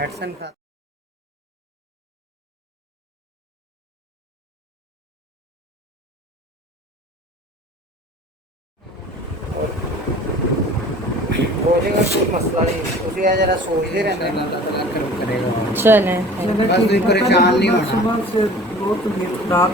Medicine खा हो जाएगा, कोई मसला नहीं। उसी जरा सोचते रहते हैं, अल्लाह ताला करेगा। चले बस तुम परेशान नहीं होना। सुबह से बहुत रात